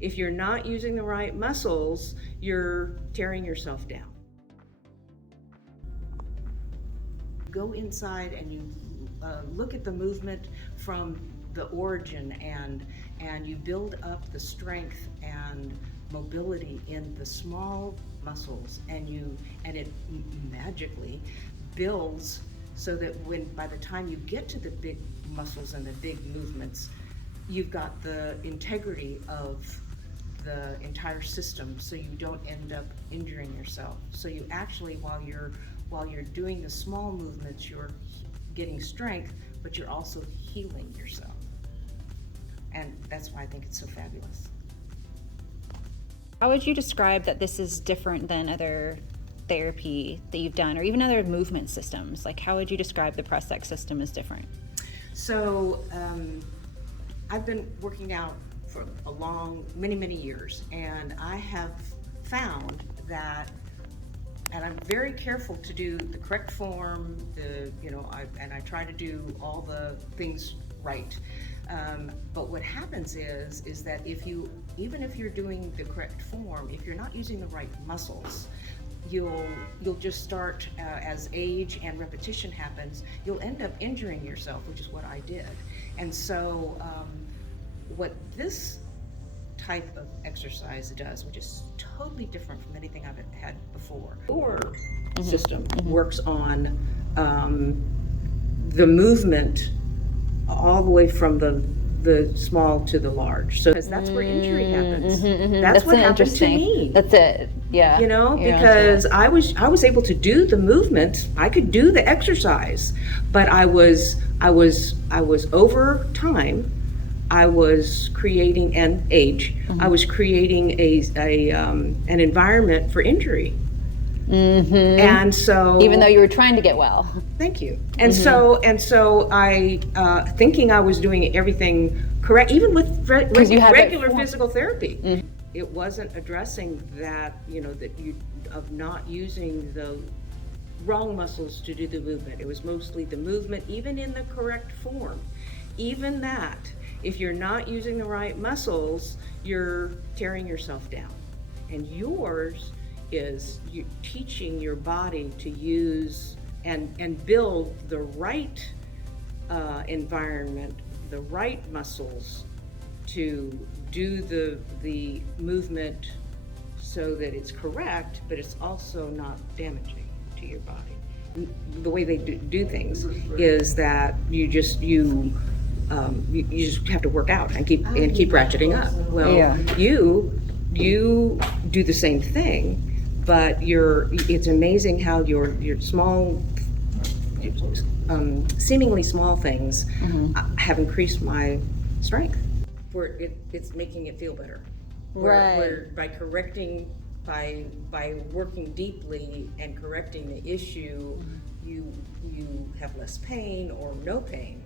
If you're not using the right muscles, you're tearing yourself down. Go inside and you look at the movement from the origin, and you build up the strength and mobility in the small muscles, and it magically builds so that by the time you get to the big muscles and the big movements, you've got the integrity of the entire system, so you don't end up injuring yourself. So you actually, while you're doing the small movements, you're getting strength, but you're also healing yourself. And that's why I think it's so fabulous. How would you describe that this is different than other therapy that you've done, or even other movement systems? Like, how would you describe the PressEX system as different? So I've been working out for many years, and I have found that, and I'm very careful to do the correct form, and I try to do all the things right. But what happens is that even if you're doing the correct form, if you're not using the right muscles, you'll just start, as age and repetition happens, you'll end up injuring yourself, which is what I did. And so what this type of exercise does, which is totally different from anything I've had before. Your system works on the movement all the way from the small to the large. So, because that's where injury happens. That's what happened to me. That's it. Yeah. Because I was able to do the movement. I could do the exercise, but I was over time. I was creating I was creating an environment for injury. And so, even though you were trying to get well. Thank you. And so I, thinking I was doing everything correct, even with regular physical therapy, it wasn't addressing that, of not using the wrong muscles to do the movement. It was mostly the movement, even in the correct form. Even that, if you're not using the right muscles, you're tearing yourself down. And yours is you teaching your body to use and build the right environment, the right muscles to do the movement so that it's correct, but it's also not damaging to your body. The way they do things is that you just have to work out and keep ratcheting up. Well, you do the same thing, but it's amazing how your small, seemingly small things have increased my strength. It's making it feel better. Where by correcting, by working deeply and correcting the issue, you have less pain or no pain.